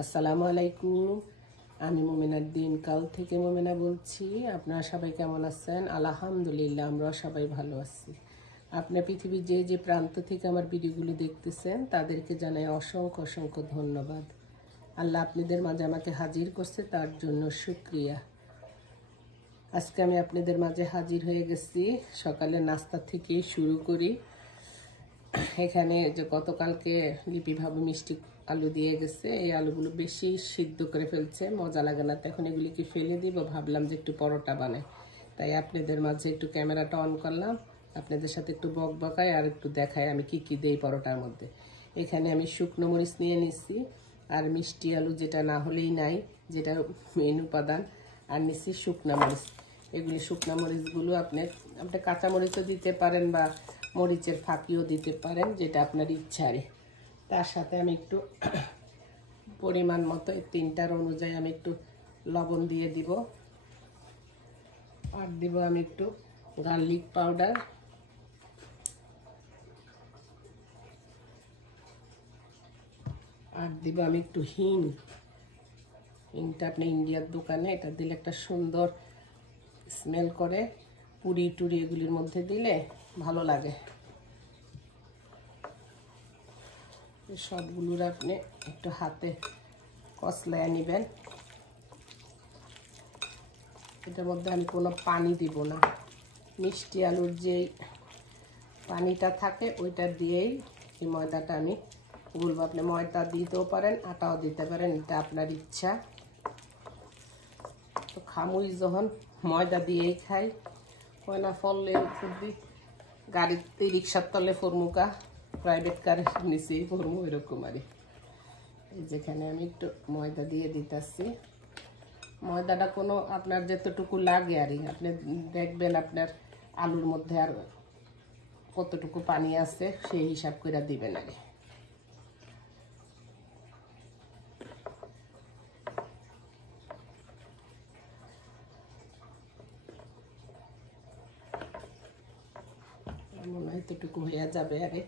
আসসালামু আলাইকুম। আমি মুমিনার দিন কাল থেকে মুমিনা বলছি। আপনারা সবাই কেমন আছেন? আলহামদুলিল্লাহ, আমরা সবাই ভালো আছি। আপনার পৃথিবীর যে যে প্রান্ত থেকে আমার ভিডিওগুলো দেখতেছেন তাদেরকে জানাই অসংখ্য অসংখ্য ধন্যবাদ। আল্লাহ আপনাদের মাঝে আমাকে হাজির করছে, তার জন্য শুকরিয়া। আজকে আমি আপনাদের মাঝে হাজির হয়ে গেছি। সকালে নাস্তা থেকেই শুরু করি। এখানে যে গতকালকে লিপি ভাবি মিষ্টি আলু দিয়ে গেছে, এই আলুগুলো বেশি সিদ্ধ করে ফেলছে, মজা লাগে না। তো এখন এগুলিকে ফেলে দিব, ভাবলাম যে একটু পরোটা বানাই। তাই আপনাদের মাঝে একটু ক্যামেরাটা অন করলাম, আপনাদের সাথে একটু বকবকাই আর একটু দেখাই আমি কি কি দেই পরোটার মধ্যে। এখানে আমি শুকনো মরিচ নিয়ে নিচ্ছি, আর মিষ্টি আলু যেটা না হলেই নাই, যেটা মেন উপাদান, আর নিচ্ছি শুকনা মরিচ। এগুলি শুকনা মরিচগুলো আপনি কাঁচা মরিচও দিতে পারেন বা মরিচের ফাঁকিও দিতে পারেন, যেটা আপনার ইচ্ছারে। তার সাথে আমি একটু পরিমাণ মতো তিনটার অনুযায়ী আমি একটু লবণ দিয়ে দিব, আর দিব আমি একটু গার্লিক পাউডার, আর দিব আমি একটু হিংটা আপনি ইন্ডিয়ার দোকানে এটা দিলে একটা সুন্দর স্মেল করে, পুরি টুরি এগুলির মধ্যে দিলে ভালো লাগে। সবগুলোর আপনি একটু হাতে কষলায় নেবেন। এটার মধ্যে আমি কোনো পানি দিব না, মিষ্টি আলুর যে পানিটা থাকে ওইটা দিয়েই এই ময়দাটা আমি গুলব। আপনি ময়দা দিতেও পারেন, আটাও দিতে পারেন, এটা আপনার ইচ্ছা। তো খামুই যখন ময়দা দিয়েই খাই, কয়না ফললে ফুটবি গাড়িতে রিক্সার তলে ফরমুকা, প্রাইভেট কারের নিচেই ফরমু, এরকম আর। এই যেখানে আমি একটু ময়দা দিয়ে দিতেছি। ময়দাটা কোনো আপনার যতটুকু লাগে আর আপনি দেখবেন আপনার আলুর মধ্যে আর কতটুকু পানি আছে সেই হিসাব করে দিবেন আগে। মনে হয় এতটুকু হয়ে যাবে আরে।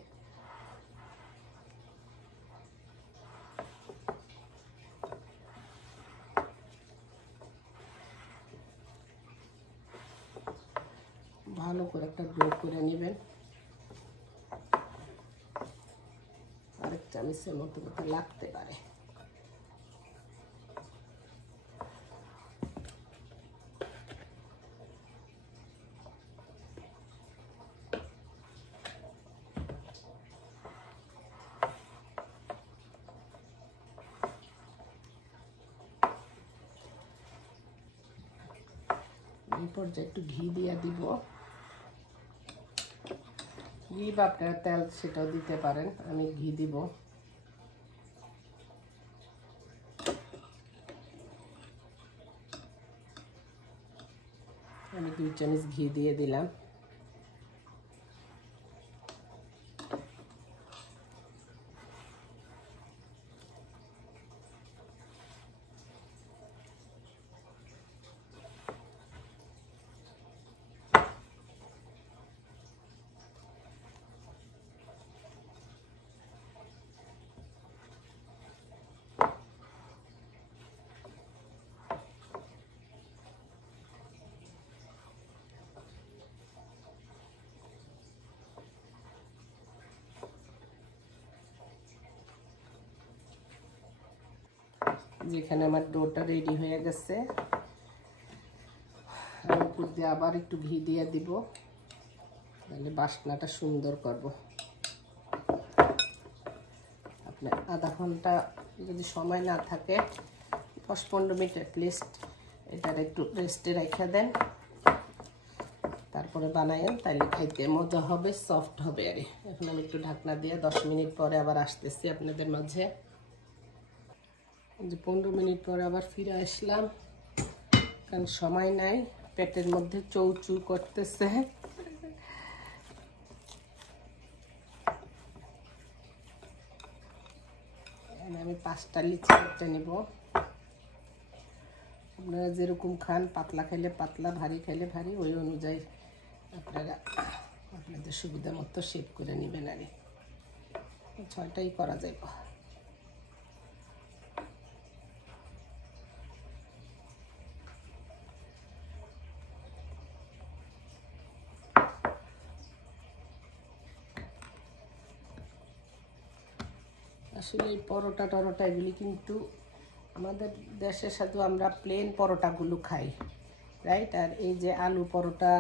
ভালো করে একটা ডো করে নেবেন, আরেক চামচের মতো লাগতে পারে। এই পর্যায়ে একটু ঘি দিয়ে দিব, ঘি বা আপনার তেল সেটাও দিতে পারেন, আমি ঘি দিব। আমি 2 চামচ ঘি দিয়ে দিলাম। যেখানে আমার ডোটা রেডি হয়ে গেছে, আমি উপর দিয়ে আবার একটু ঘি দিয়ে দিব, তাহলে বাসনাটা সুন্দর করব। আপনার আধা ঘন্টা যদি সময় না থাকে, 10-15 মিনিট অ্যাটলিস্ট এটার একটু রেস্টে রেখে দেন, তারপরে বানায়েন, তাহলে খাইতে মজা হবে, সফট হবে আর। এখন আমি একটু ঢাকনা দিয়ে 10 মিনিট পরে আবার আসতেছি আপনাদের মাঝে। যে 15 মিনিট পরে আবার ফিরে আসলাম, কারণ সময় নাই, পেটের মধ্যে চৌচু করতেছে। আমি 5টা লিচি কেটে নিব। আপনারা যেরকম খান, পাতলা খাইলে পাতলা, ভারী খাইলে ভারী, ওই অনুযায়ী আপনারা আপনাদের সুবিধা মতো শেপ করে নেবেন আর 6টাই করা যাবে। আসলে এই পরোটা টরোটা এগুলি কিন্তু আমাদের দেশে শুধু আমরা প্লেন পরোটাগুলো খাই, রাইট? আর এই যে আলু পরোটা,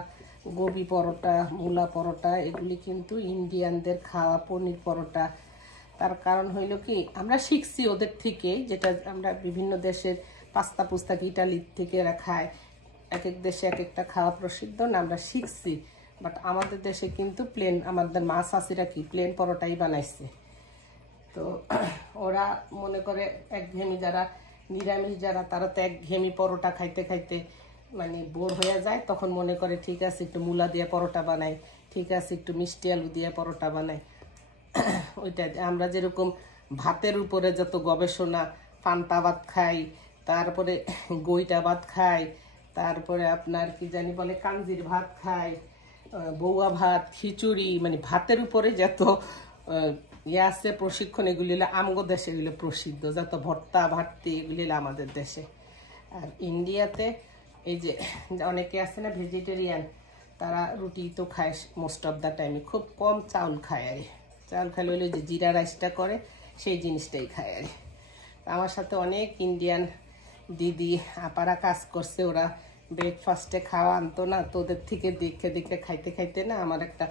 গোবি পরোটা, মূলা পরোটা, এগুলি কিন্তু ইন্ডিয়ানদের খাওয়া পনির পরোটা। তার কারণ হইল কি, আমরা শিখছি ওদের থেকে, যেটা আমরা বিভিন্ন দেশের পাস্তা পুস্তা ইটালি থেকে এরা খায়, এক এক দেশে এক একটা খাওয়া প্রসিদ্ধ না, আমরা শিখছি। বাট আমাদের দেশে কিন্তু প্লেন, আমাদের মা শাশিরা কি প্লেন পরোটাই বানাইছে। তো ওরা মনে করে একঘেয়েমি, যারা নিরামিষ যারা, তারা তো একঘেয়েমি পরোটা খাইতে খাইতে মানে বোর হয়ে যায়, তখন মনে করে ঠিক আছে একটু মূলা দিয়ে পরোটা বানাই, ঠিক আছে একটু মিষ্টি আলু দিয়ে পরোটা বানাই। ওইটা আমরা যেরকম ভাতের উপরে যত গবেষণা, পান্তা ভাত খাই, তারপরে গইটা ভাত খাই, তারপরে আপনার কি জানি বলে কাঞ্জির ভাত খাই, বৌয়া ভাত, খিচুড়ি, মানে ভাতের উপরে যত ইয়ে আছে প্রশিক্ষণ, এগুলি হলো আমগো দেশে এগুলো প্রসিদ্ধ, যত ভর্তা ভাতটি এগুলি হলো আমাদের দেশে। আর ইন্ডিয়াতে এই যে অনেকে আছে না ভেজিটেরিয়ান, তারা রুটি তো খায় মোস্ট অফ দ্য টাইমে, খুব কম চাউল খায়। আর চাউল খাইলে হলে যে জিরা রাইসটা করে সেই জিনিসটাই খায়। আর আমার সাথে অনেক ইন্ডিয়ান দিদি আপারা কাজ করছে, ওরা ব্রেকফাস্টে খাওয়া আনতো না, তো ওদের থেকে দেখে দেখে খাইতে খাইতে না আমার একটা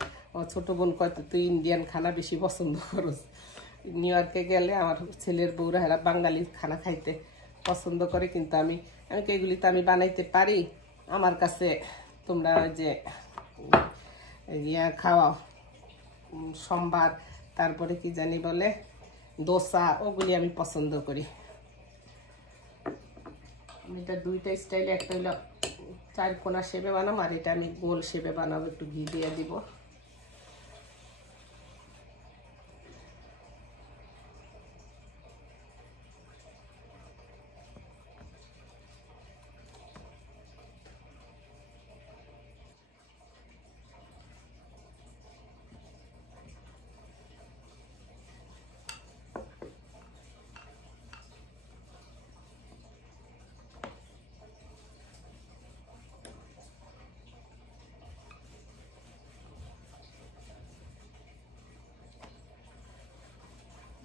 ছোটো বোন কয়তো তুই ইন্ডিয়ান খানা বেশি পছন্দ করস। নিউ ইয়র্কে গেলে আমার ছেলের বউরা এরা বাঙালি খানা খাইতে পছন্দ করে, কিন্তু আমি এগুলি তো আমি বানাইতে পারি। আমার কাছে তোমরা যে ইয়া খাওয়া সম্বার, তারপরে কি জানি বলে দোসা, ওগুলি আমি পছন্দ করি। আমি এটা দুইটা স্টাইলে, একটা হলো চার কোনা শেপে বানাবো, আর এটা আমি গোল শেপে বানাবো, একটু ঘি দিয়ে দিব।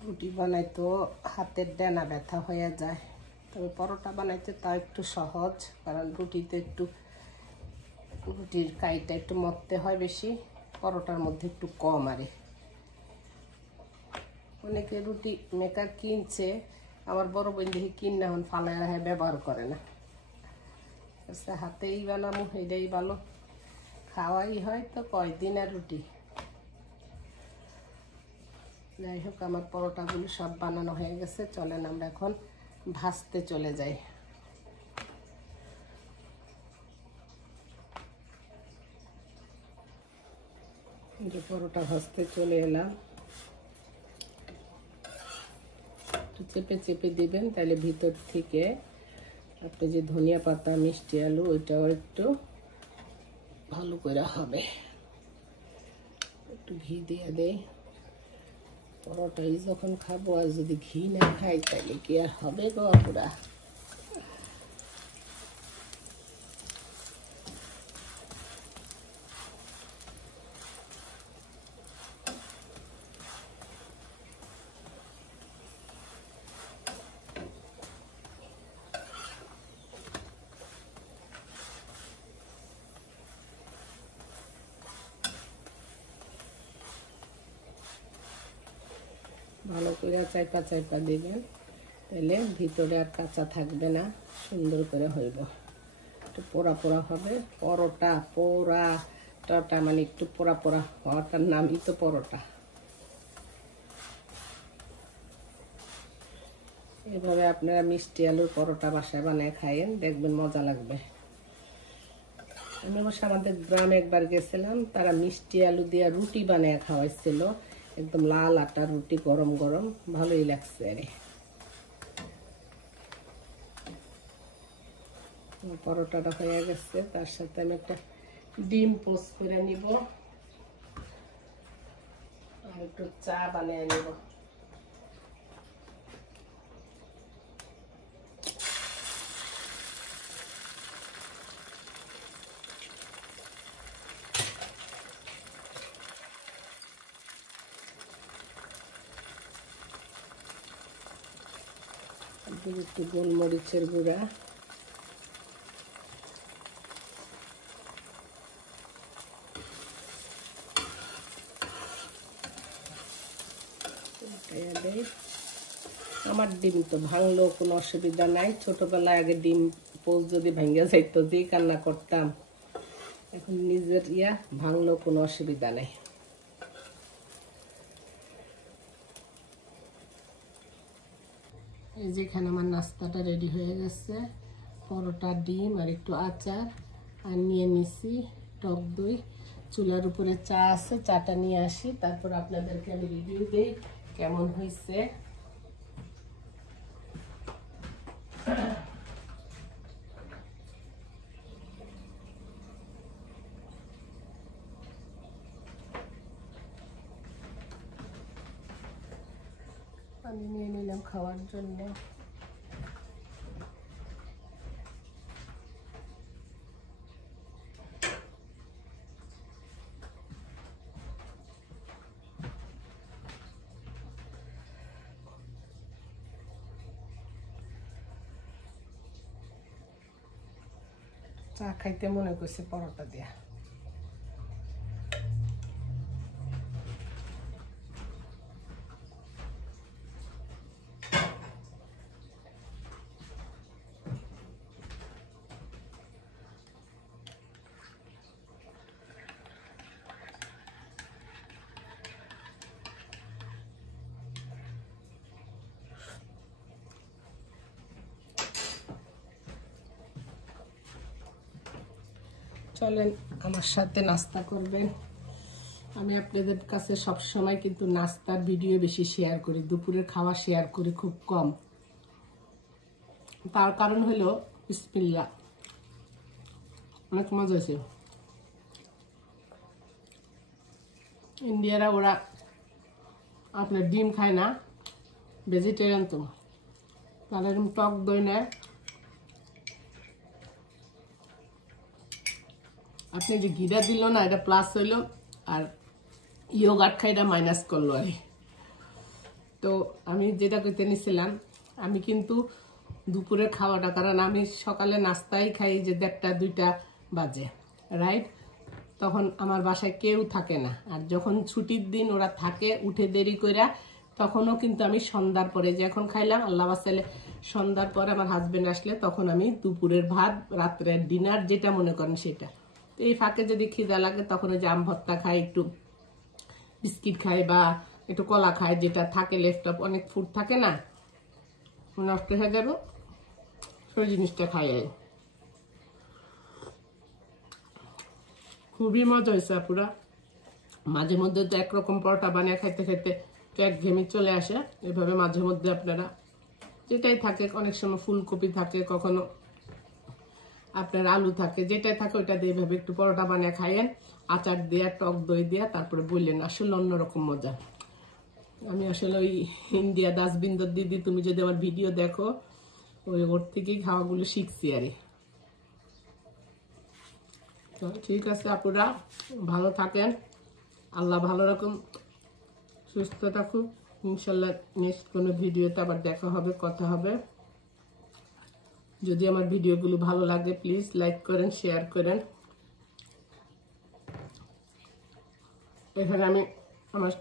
রুটি বানাইতো হাতের ডানা ব্যথা হয়ে যায়, তবে পরোটা বানাইতে তা একটু সহজ, কারণ রুটিতে একটু রুটির কাইটা একটু মরতে হয় বেশি, পরোটার মধ্যে একটু কম। আরে অনেকে রুটি মেকার কিনছে, আমার বড় বোন দেখি কিনে এখন ফালায় রাখে, ব্যবহার করে না। হাতেই বানাবো, এটাই ভালো, খাওয়াই হয় তো কয়দিন আর রুটি। যাই হোক, আমার পরোটাগুলো সব বানানো হয়ে গেছে, চলেন আমরা এখন ভাজতে চলে যাই। যে পরোটা ভাজতে চলে এলাম, একটু চেপে চেপে দিবেন, তাহলে ভিতর থেকে আপনি যে ধনিয়া পাতা, মিষ্টি আলু, ওইটাও একটু ভালো করে হবে। একটু ঘি দিয়ে দেয়, পরোটাই যখন খাবো আর যদি ঘি না খাই তাহলে কি আর হবে গো পুরা। ভালো করে চাইপা চাইপা দিবেন, তাহলে ভিতরে আর কাঁচা থাকবে না, সুন্দর করে হইব। একটু পোড়া পোড়া হবে, পরোটা পোড়াটা মানে একটু পোড়া পোড়া হওয়াটার নামই তো পরোটা। এভাবে আপনারা মিষ্টি আলুর পরোটা বাসায় বানিয়ে খাইয়েন, দেখবেন মজা লাগবে। আমি অবশ্য আমাদের গ্রামে একবার গেছিলাম, তারা মিষ্টি আলু দিয়ে রুটি বানিয়ে খাওয়াইছিল, একদম লাল আটা রুটি, গরম গরম, ভালোই লাগছে। আরে পরোটাটা হয়ে গেছে, তার সাথে আমি একটা ডিম পোস্ট করে নিব, আর একটু চা বানিয়ে নিব। একটু গোলমরিচের গুঁড়া, আমার ডিম তো ভাঙলেও কোনো অসুবিধা নাই। ছোটবেলায় আগে ডিম পোজ যদি ভেঙে যাইতো দিয়ে কান্না করতাম, এখন নিজের ভাঙলেও কোনো অসুবিধা নাই। এই যেখানে আমার নাস্তাটা রেডি হয়ে গেছে, পরোটা, ডিম আর একটু আচার, আর নিয়ে নিছি টক দই। চুলার উপরে চা আছে, চাটা নিয়ে আসি, তারপর আপনাদেরকে আমি রিভিউ দিই কেমন হয়েছে। আমি নিয়ে নিলাম খাওয়ার জন্য। চা খাইতে মনে করছে পরোটা দিয়া। চলেন আমার সাথে নাস্তা করবেন। আমি আপনাদের কাছে সব সময় কিন্তু নাস্তার ভিডিও বেশি শেয়ার করি, দুপুরের খাওয়া শেয়ার করি খুব কম। তার কারণ হলো বিসমিল্লাহ, অনেক মজা আছে। ইন্ডিয়ারা ওরা আপনার ডিম খায় না, ভেজিটেরিয়ান, তো তারা এরকম টক দই নেয়। আপনি যে ঘিরা দিল না, এটা প্লাস হইলো, আর ইয়োগার্ট খাই এটা মাইনাস করলো। আর তো আমি যেটা করতে নিছিলাম, আমি কিন্তু দুপুরের খাওয়াটা, কারণ আমি সকালে নাস্তাই খাই যে 1:30-2টা বাজে, রাইট? তখন আমার বাসায় কেউ থাকে না, আর যখন ছুটির দিন ওরা থাকে উঠে দেরি করে, তখনও কিন্তু আমি সন্ধ্যার পরে, যে এখন খাইলাম আল্লাহ বাসাইলে সন্ধ্যার পরে আমার হাজবেন্ড আসলে তখন আমি দুপুরের ভাত, রাত্রের ডিনার যেটা মনে করেন সেটা। তো এই ফাঁকে যদি খিদা লাগে তখন ওই যে আম ভর্তা খাই, একটু বিস্কিট খাই বা একটু কলা খাই, যেটা থাকে লেফট অফ, অনেক ফুড থাকে না, নষ্ট হয়ে যাবে, সেই জিনিসটা খাই। খুবই মজা হয়েছে পুরা। মাঝে মধ্যে তো একরকম পরোটা বানিয়ে খাইতে খাইতে পেট ঘেমে চলে আসে। এভাবে মাঝে মধ্যে আপনারা যেটাই থাকে, অনেক সময় ফুলকপি থাকে, কখনো আপনার আলু থাকে, যেটাই থাকে ওইটা দিয়ে এভাবে একটু পরোটা বানিয়ে খাইয়েন, আচার দিয়া, টক দই দিয়া, তারপরে বললেন আসলে অন্যরকম মজা। আমি আসলে ওই ইন্ডিয়া দাসবিন্দর দিদি, তুমি যদি আমার ভিডিও দেখো, ওর থেকেই খাওয়াগুলো শিখছি। আরে ঠিক আছে আপুরা, ভালো থাকেন, আল্লাহ ভালো রকম সুস্থ থাকুক। ইনশাল্লাহ নেক্সট কোনো ভিডিওতে আবার দেখা হবে, কথা হবে। যদি আমার ভিডিওগুলো ভালো লাগে প্লিজ লাইক করেন, শেয়ার করেন। এখানে আমি আমার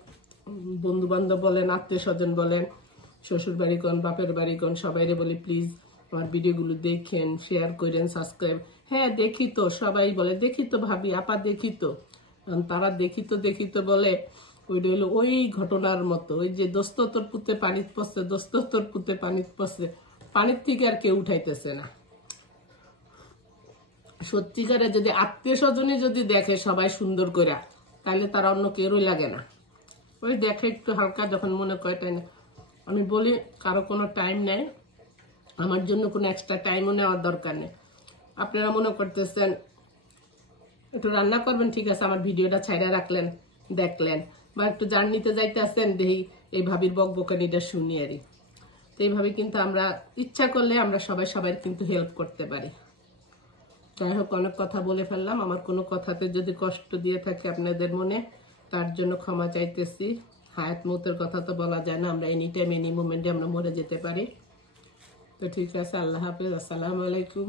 বন্ধু বান্ধব বলেন, আত্মীয় স্বজন বলেন, শ্বশুর বাড়ি কোন, বাপের বাড়ি কোন, সবাইরে বলি প্লিজ আমার ভিডিওগুলো দেখেন, শেয়ার করেন, সাবস্ক্রাইব। হ্যাঁ দেখি তো, সবাই বলে দেখি তো ভাবি, আপা দেখি তো। তারা দেখি তো বলে, ওইটা হলো ওই ঘটনার মতো, ওই যে দোস্ত তোর পুঁতে পানিত পড়ছে, দোস্ত তোর পুঁতে পানিত পড়ছে, পানির থেকে আর কেউ উঠাইতেছে না। সত্যিকারে যদি আত্মীয় স্বজনই যদি দেখে সবাই সুন্দর করে, তাহলে তারা অন্য কেউই লাগে না। ওই দেখে একটু হালকা যখন মনে করে, তাই না? আমি বলি কারো কোনো টাইম নেই, আমার জন্য কোনো এক্সট্রা টাইমও নেওয়ার দরকার নেই। আপনারা মনে করতেছেন একটু রান্না করবেন, ঠিক আছে, আমার ভিডিওটা ছাইড়া রাখলেন, দেখলেন, বা একটু জার্নিতে যাইতে আসেন, দেখি এই ভাবির বকবকানিটা শুনি আরই। তো এইভাবে কিন্তু আমরা ইচ্ছা করলে আমরা সবাই কিন্তু হেল্প করতে পারি। যাই হোক, অনেক কথা বলে ফেললাম, আমার কোনো কথাতে যদি কষ্ট দিয়ে থাকে আপনাদের মনে, তার জন্য ক্ষমা চাইতেছি। হায়াত মৌতের কথা তো বলা যায় না, আমরা এনি টাইম এনি মোমেন্টে আমরা মরে যেতে পারি। তো ঠিক আছে, আল্লাহ হাফেজ, আসসালামু আলাইকুম।